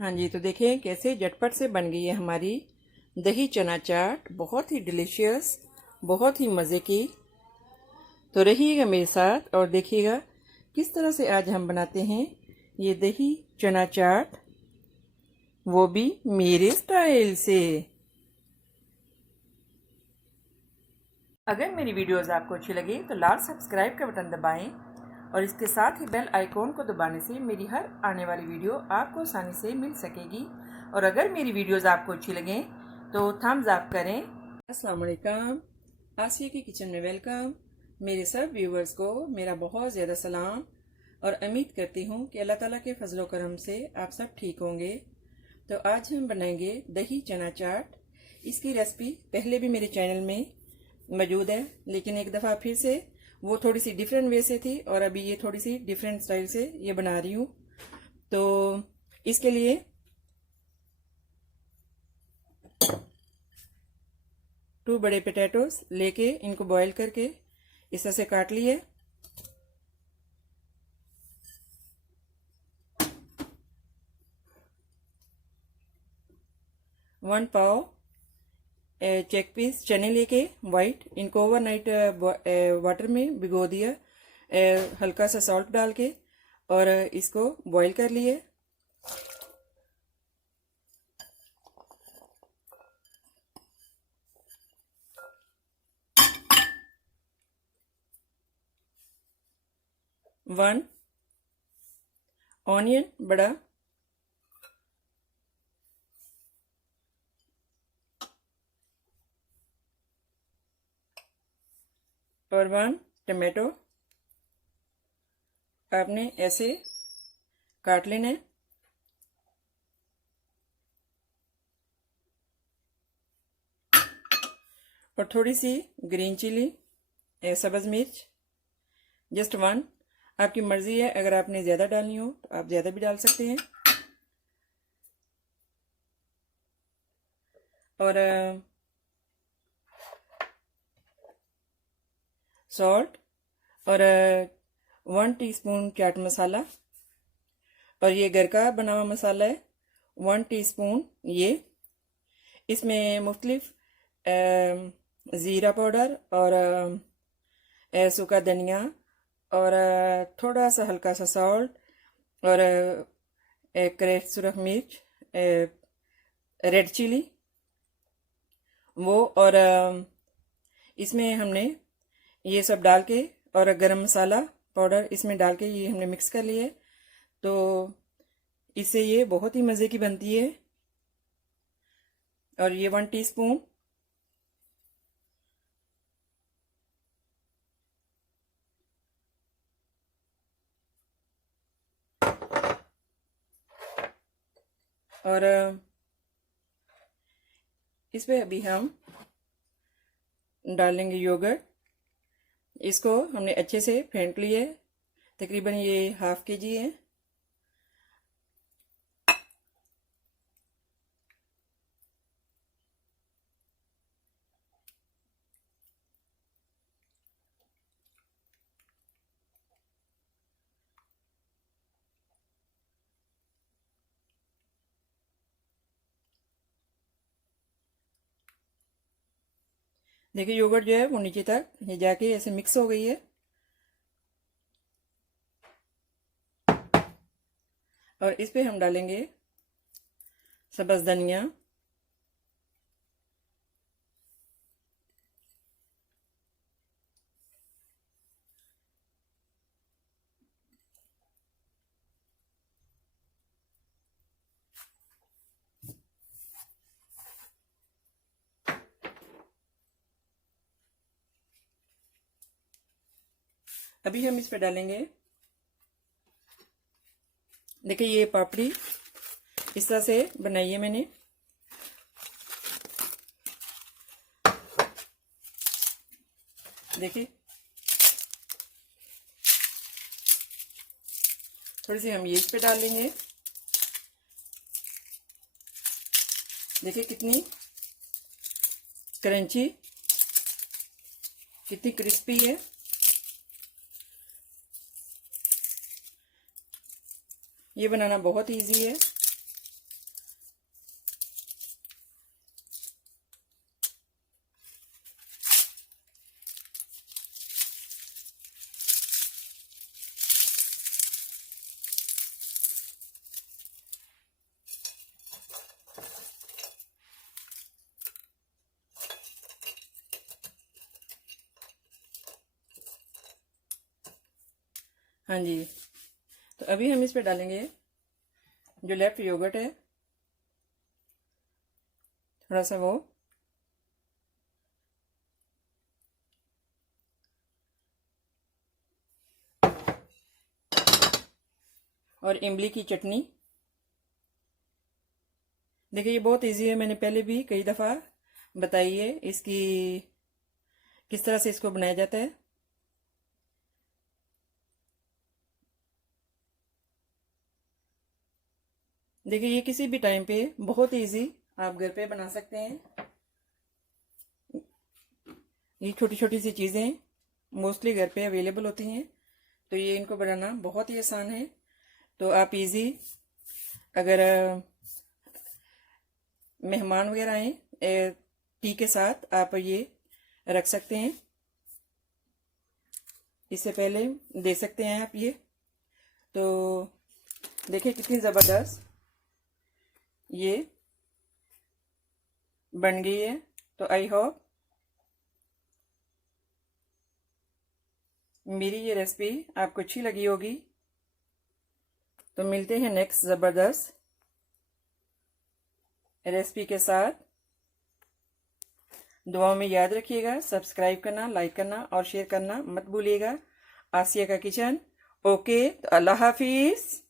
हाँ जी, तो देखिए कैसे झटपट से बन गई है हमारी दही चना चाट। बहुत ही डिलीशियस, बहुत ही मज़े की। तो रहिएगा मेरे साथ और देखिएगा किस तरह से आज हम बनाते हैं ये दही चना चाट, वो भी मेरे स्टाइल से। अगर मेरी वीडियोस आपको अच्छी लगी तो लाल सब्सक्राइब का बटन दबाएं और इसके साथ ही बेल आइकॉन को दबाने से मेरी हर आने वाली वीडियो आपको आसानी से मिल सकेगी। और अगर मेरी वीडियोस आपको अच्छी लगें तो थम्स अप करें। अस्सलाम वालेकुम, आसिया की किचन में वेलकम। मेरे सब व्यूवर्स को मेरा बहुत ज़्यादा सलाम और उम्मीद करती हूँ कि अल्लाह ताला के फजलो करम से आप सब ठीक होंगे। तो आज हम बनाएंगे दही चना चाट। इसकी रेसिपी पहले भी मेरे चैनल में मौजूद है, लेकिन एक दफ़ा फिर से वो थोड़ी सी डिफरेंट वे से थी और अभी ये थोड़ी सी डिफरेंट स्टाइल से ये बना रही हूँ। तो इसके लिए 2 बड़े पोटैटोस लेके इनको बॉईल करके इस तरह से काट लिए। 1 पाव चेक पीस चने लेके वाइट, इनको ओवरनाइट वाटर में भिगो दिया हल्का सा सॉल्ट डाल के और इसको बॉईल कर लिए। वन ऑनियन बड़ा, और 1 टमाटो आपने ऐसे काट लेना है। और थोड़ी सी ग्रीन चिली, सब्ज़ मिर्च, जस्ट 1। आपकी मर्ज़ी है, अगर आपने ज़्यादा डालनी हो तो आप ज़्यादा भी डाल सकते हैं। और सॉल्ट और 1 टीस्पून चाट मसाला, और ये घर का बना हुआ मसाला है 1 टीस्पून। ये इसमें मुख्तलिफ ज़ीरा पाउडर और सूखा धनिया और थोड़ा सा हल्का सा सॉल्ट और क्रैश सुरख मिर्च, रेड चिली वो, और इसमें हमने ये सब डाल के और गरम मसाला पाउडर इसमें डाल के ये हमने मिक्स कर लिए। तो इससे ये बहुत ही मज़े की बनती है। और ये 1 टीस्पून और इस पे अभी हम डालेंगे योगर्ट। इसको हमने अच्छे से फेंट लिया है, तकरीबन ये ½ kg है। देखिए योगर्ट जो है वो नीचे तक ये जाके ऐसे मिक्स हो गई है। और इस पे हम डालेंगे सब्ज़ धनिया, अभी हम इस पे डालेंगे, देखिए ये पापड़ी इस तरह से बनाई है मैंने। देखिए थोड़ी सी हम ये इस पे डाल लेंगे। देखिए कितनी क्रंची, कितनी क्रिस्पी है। ये बनाना बहुत इजी है। हाँ जी, तो अभी हम इस पे डालेंगे जो लेफ्ट योगर्ट है, थोड़ा सा वो, और इमली की चटनी। देखिए ये बहुत इजी है, मैंने पहले भी कई दफ़ा बताई है इसकी किस तरह से इसको बनाया जाता है। देखिए ये किसी भी टाइम पे बहुत इजी आप घर पे बना सकते हैं। ये छोटी छोटी सी चीज़ें मोस्टली घर पे अवेलेबल होती हैं, तो ये इनको बनाना बहुत ही आसान है। तो आप इजी, अगर मेहमान वगैरह आए टी के साथ आप ये रख सकते हैं, इससे पहले दे सकते हैं आप ये। तो देखिए कितनी ज़बरदस्त ये बन गई है। तो आई होप मेरी ये रेसिपी आपको अच्छी लगी होगी। तो मिलते हैं नेक्स्ट ज़बरदस्त रेसिपी के साथ। दुआओं में याद रखिएगा, सब्सक्राइब करना, लाइक करना और शेयर करना मत भूलिएगा। आसिया का किचन। ओके, तो अल्लाह हाफिज़।